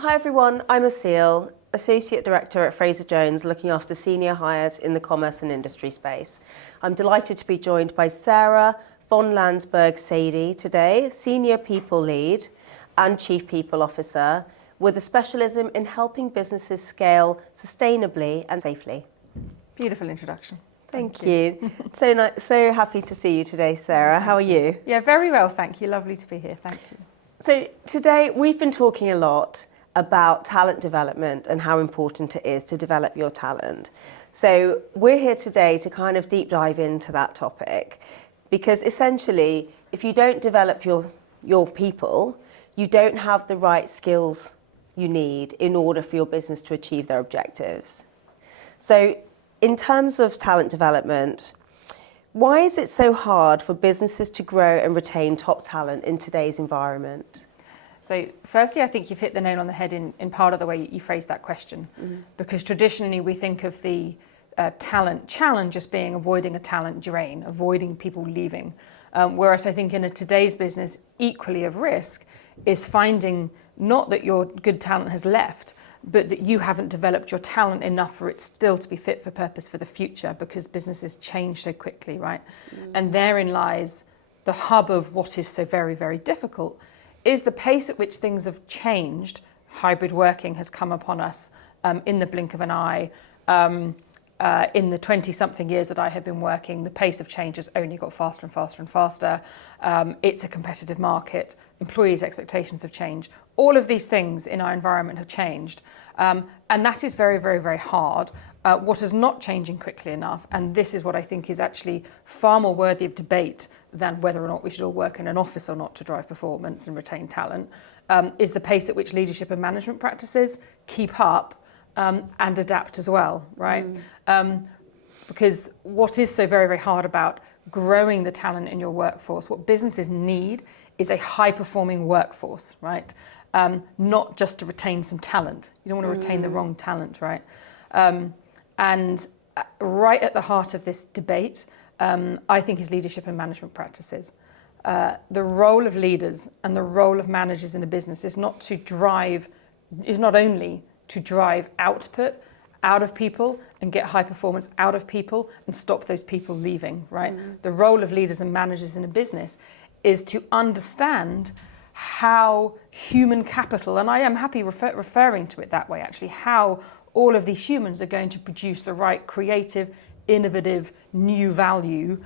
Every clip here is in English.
Hi everyone, I'm Asil, Associate Director at Fraser Jones, looking after senior hires in the commerce and industry space. I'm delighted to be joined by Sarah von Landsberg-Sadie today, Senior People Lead and Chief People Officer, with a specialism in helping businesses scale sustainably and safely. Beautiful introduction. Thank you. So happy to see you today, Sarah. How are you? Yeah, very well, thank you. Lovely to be here. Thank you. So today we've been talking a lot about talent development and how important it is to develop your talent. So we're here today to kind of deep dive into that topic, because essentially if you don't develop your people, you don't have the right skills you need in order for your business to achieve their objectives. So in terms of talent development, why is it so hard for businesses to grow and retain top talent in today's environment? So firstly, I think you've hit the nail on the head in part of the way you phrased that question, because traditionally we think of the talent challenge as being avoiding a talent drain, avoiding people leaving. Whereas I think in today's business, equally of risk is finding not that your good talent has left, but that you haven't developed your talent enough for it still to be fit for purpose for the future, because businesses change so quickly, right? And therein lies the hub of what is so very, very difficult, is the pace at which things have changed. Hybrid working has come upon us in the blink of an eye. In the 20-something years that I have been working, the pace of change has only got faster and faster and faster. It's a competitive market. Employees' expectations have changed. All of these things in our environment have changed. And that is very, very, very hard. What is not changing quickly enough, and this is what I think is actually far more worthy of debate than whether or not we should all work in an office or not to drive performance and retain talent, is the pace at which leadership and management practices keep up and adapt as well, right? Because what is so very, very hard about growing the talent in your workforce, what businesses need is a high-performing workforce, right? Not just to retain some talent. You don't want to retain the wrong talent, right? And right at the heart of this debate, I think, is leadership and management practices. The role of leaders and the role of managers in a business is not only to drive output out of people and get high performance out of people and stop those people leaving, right? The role of leaders and managers in a business is to understand how human capital, and I am happy referring to it that way actually, how all of these humans are going to produce the right creative, innovative, new value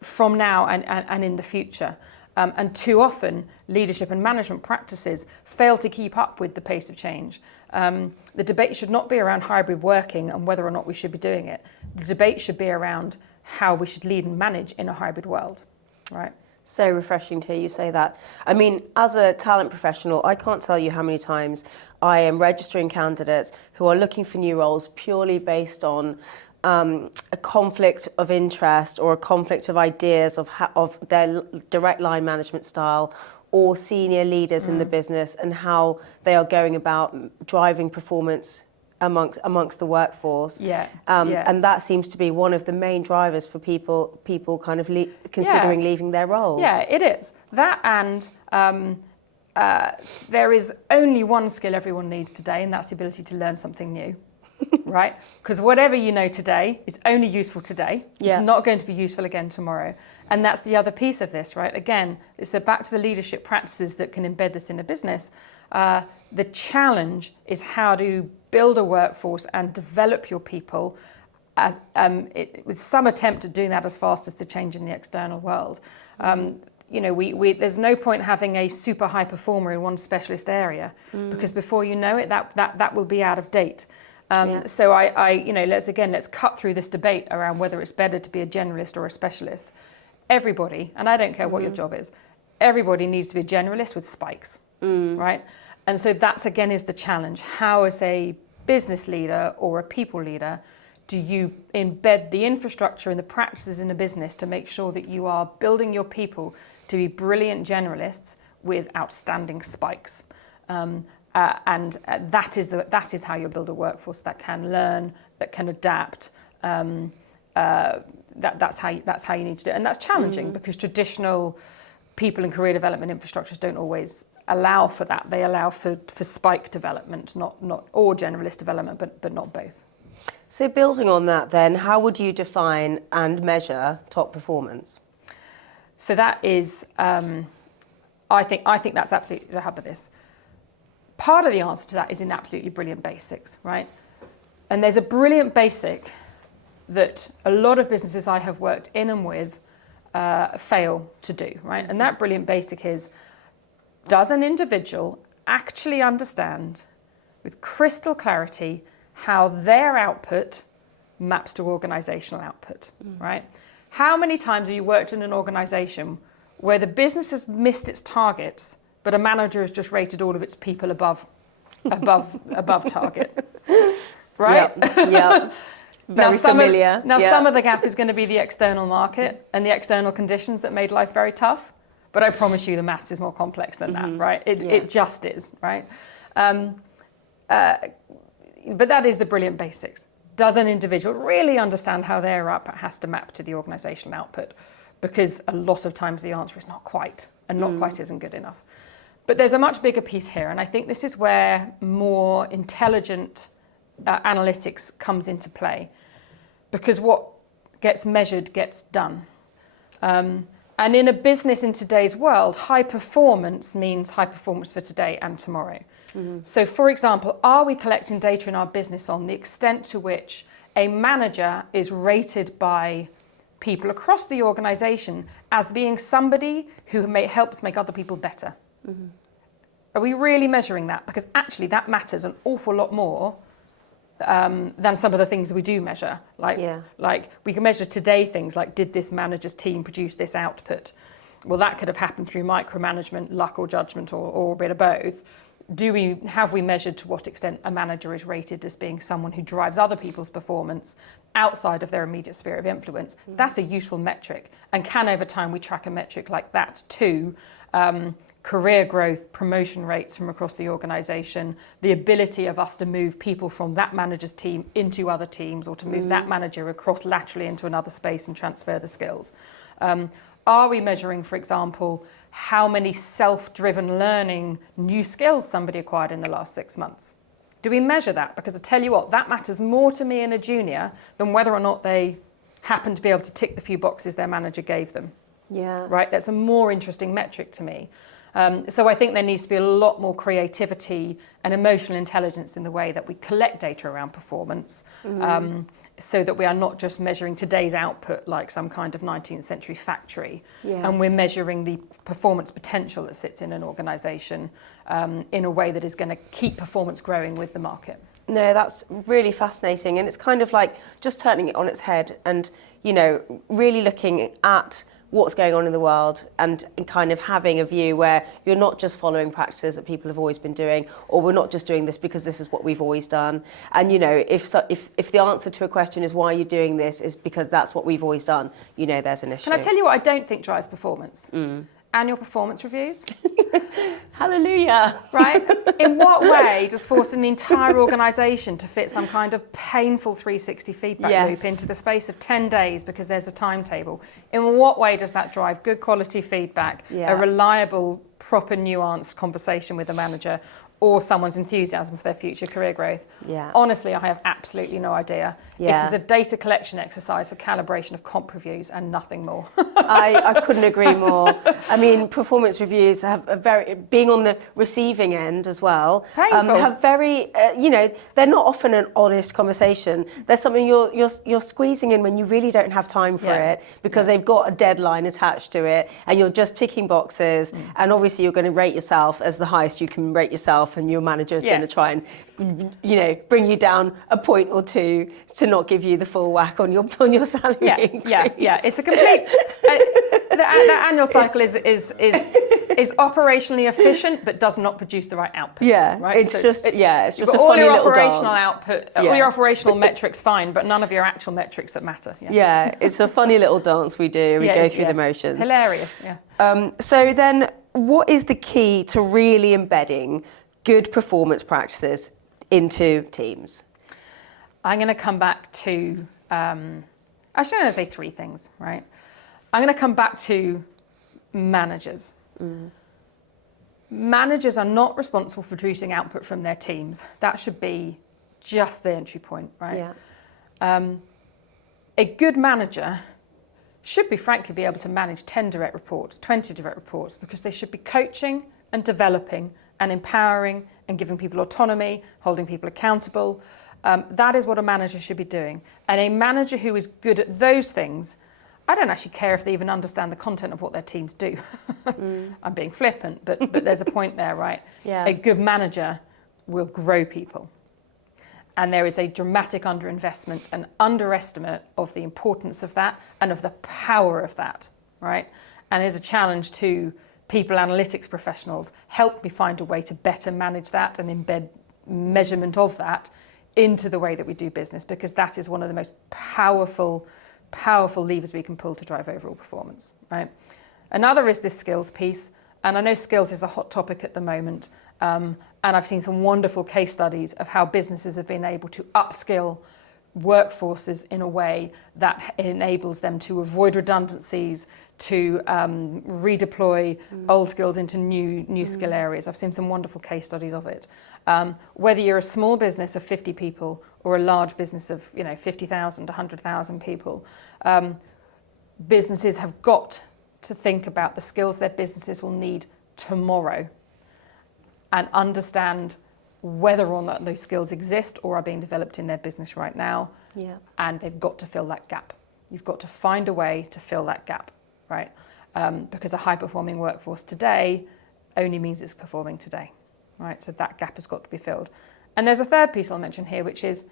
from now and in the future. And too often, leadership and management practices fail to keep up with the pace of change. The debate should not be around hybrid working and whether or not we should be doing it. The debate should be around how we should lead and manage in a hybrid world, right? So refreshing to hear you say that. I mean, as a talent professional, I can't tell you how many times I am registering candidates who are looking for new roles purely based on a conflict of interest or a conflict of ideas of their direct line management style or senior leaders in the business and how they are going about driving performance amongst the workforce. And that seems to be one of the main drivers for people kind of considering leaving their roles. Yeah, it is. That, and there is only one skill everyone needs today, and that's the ability to learn something new. Right? Because whatever you know today is only useful today. It's not going to be useful again tomorrow. And that's the other piece of this, right? Again, it's back to the leadership practices that can embed this in a business. The challenge is how to build a workforce and develop your people as, with some attempt at doing that as fast as the change in the external world. You know, there's no point having a super high performer in one specialist area, because before you know it, that will be out of date. So let's cut through this debate around whether it's better to be a generalist or a specialist. Everybody, and I don't care what your job is, everybody needs to be a generalist with spikes, right? And so that's, again, is the challenge. How, as a business leader or a people leader, do you embed the infrastructure and the practices in a business to make sure that you are building your people to be brilliant generalists with outstanding spikes? And that is how you build a workforce that can learn, that can adapt. That's how you need to do it, and that's challenging because traditional people and career development infrastructures don't always allow for that. They allow for spike development, not or generalist development, but not both. So building on that then, how would you define and measure top performance? So that is, I think that's absolutely the hub of this. Part of the answer to that is in absolutely brilliant basics, right? And there's a brilliant basic that a lot of businesses I have worked in and with fail to do, right? And that brilliant basic is, does an individual actually understand with crystal clarity how their output maps to organizational output, right? How many times have you worked in an organization where the business has missed its targets, but a manager has just rated all of its people above target, right? Yep. Very familiar. Some of the gap is going to be the external market and the external conditions that made life very tough. But I promise you the maths is more complex than that, right? It just is, right? But that is the brilliant basics. Does an individual really understand how their output has to map to the organizational output? Because a lot of times the answer is not quite, and not quite isn't good enough. But there's a much bigger piece here, and I think this is where more intelligent analytics comes into play. Because what gets measured gets done. And in a business in today's world, high performance means high performance for today and tomorrow. So for example, are we collecting data in our business on the extent to which a manager is rated by people across the organization as being somebody who helps make other people better? Are we really measuring that? Because actually that matters an awful lot more than some of the things we do measure. Like we can measure today things like, did this manager's team produce this output? Well, that could have happened through micromanagement, luck or judgment, or a bit of both. Have we measured to what extent a manager is rated as being someone who drives other people's performance outside of their immediate sphere of influence? That's a useful metric. And can over time we track a metric like that too? Career growth, promotion rates from across the organisation, the ability of us to move people from that manager's team into other teams, or to move that manager across laterally into another space and transfer the skills. Are we measuring, for example, how many self-driven learning new skills somebody acquired in the last 6 months? Do we measure that? Because I tell you what, that matters more to me in a junior than whether or not they happen to be able to tick the few boxes their manager gave them. Yeah. Right? That's a more interesting metric to me. So I think there needs to be a lot more creativity and emotional intelligence in the way that we collect data around performance, so that we are not just measuring today's output like some kind of 19th century factory, and we're measuring the performance potential that sits in an organisation in a way that is going to keep performance growing with the market. No, that's really fascinating, and it's kind of like just turning it on its head and, you know, really looking at what's going on in the world and kind of having a view where you're not just following practices that people have always been doing, or we're not just doing this because this is what we've always done. And, you know, if the answer to a question is why are you doing this is because that's what we've always done, you know, there's an issue. Can I tell you what I don't think drives performance? Annual performance reviews. Hallelujah. Right? In what way does forcing the entire organisation to fit some kind of painful 360 feedback loop into the space of 10 days because there's a timetable, in what way does that drive good quality feedback, a reliable, proper, nuanced conversation with the manager, or someone's enthusiasm for their future career growth? Honestly, I have absolutely no idea. It is a data collection exercise for calibration of comp reviews and nothing more. I couldn't agree more. I mean, performance reviews have being on the receiving end as well, have very, you know, they're not often an honest conversation. There's something you're squeezing in when you really don't have time for it, because they've got a deadline attached to it, and you're just ticking boxes, and obviously you're going to rate yourself as the highest you can rate yourself, and your manager is going to try and, you know, bring you down a point or two to not give you the full whack on your salary increase. It's a complete. The annual cycle is operationally efficient, but does not produce the right outputs. Right? It's just a funny all your little operational dance. output, all your operational metrics fine, but none of your actual metrics that matter. It's a funny little dance we do. We go through the motions. Hilarious. So then, what is the key to really embedding good performance practices into teams? I'm going to come back to, actually I'm going to say three things, right? I'm going to come back to managers. Managers are not responsible for producing output from their teams. That should be just the entry point, right? Yeah. A good manager should be, frankly, be able to manage 10 direct reports, 20 direct reports, because they should be coaching and developing and empowering and giving people autonomy, holding people accountable. That is what a manager should be doing. And a manager who is good at those things, I don't actually care if they even understand the content of what their teams do. I'm being flippant, but there's a point there, right? Yeah. A good manager will grow people. And there is a dramatic underinvestment and underestimate of the importance of that and of the power of that, right? And there's a challenge to people analytics professionals. Help me find a way to better manage that and embed measurement of that into the way that we do business, because that is one of the most powerful levers we can pull to drive overall performance, right? Another is this skills piece, and I know skills is a hot topic at the moment, and I've seen some wonderful case studies of how businesses have been able to upskill workforces in a way that enables them to avoid redundancies, to redeploy old skills into new skill areas. I've seen some wonderful case studies of it. Whether you're a small business of 50 people or a large business of 50,000, 100,000 people, businesses have got to think about the skills their businesses will need tomorrow and understand whether or not those skills exist or are being developed in their business right now. Yeah. And they've got to fill that gap. You've got to find a way to fill that gap, right? Because a high-performing workforce today only means it's performing today, right? So that gap has got to be filled. And there's a third piece I'll mention here, which is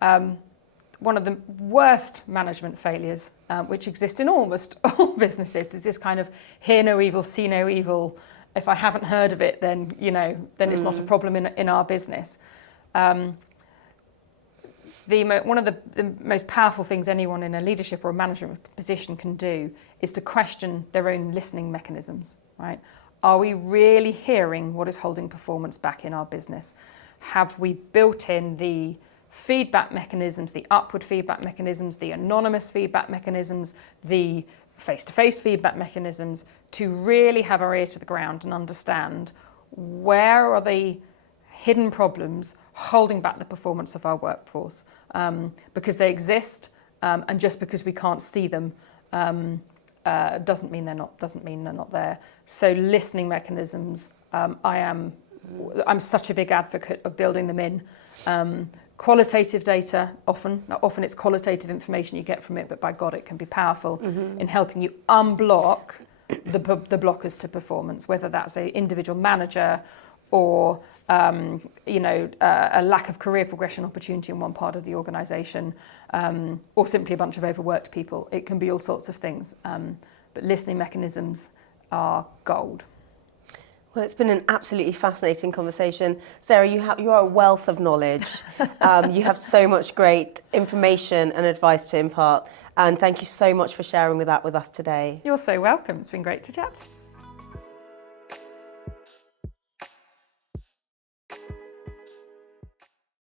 one of the worst management failures, which exist in almost all businesses, is this kind of hear no evil, see no evil. If I haven't heard of it, then it's not a problem in our business. One of the most powerful things anyone in a leadership or a management position can do is to question their own listening mechanisms, right? Are we really hearing what is holding performance back in our business? Have we built in the feedback mechanisms, the upward feedback mechanisms, the anonymous feedback mechanisms, the face-to-face feedback mechanisms to really have our ear to the ground and understand where are the hidden problems holding back the performance of our workforce, because they exist, and just because we can't see them doesn't mean they're not there. So listening mechanisms, I'm such a big advocate of building them in. Qualitative data, often it's qualitative information you get from it, but by God, it can be powerful in helping you unblock the blockers to performance, whether that's an individual manager or a lack of career progression opportunity in one part of the organisation, or simply a bunch of overworked people. It can be all sorts of things, but listening mechanisms are gold. Well, it's been an absolutely fascinating conversation. Sarah, you are a wealth of knowledge. You have so much great information and advice to impart. And thank you so much for sharing that with us today. You're so welcome. It's been great to chat.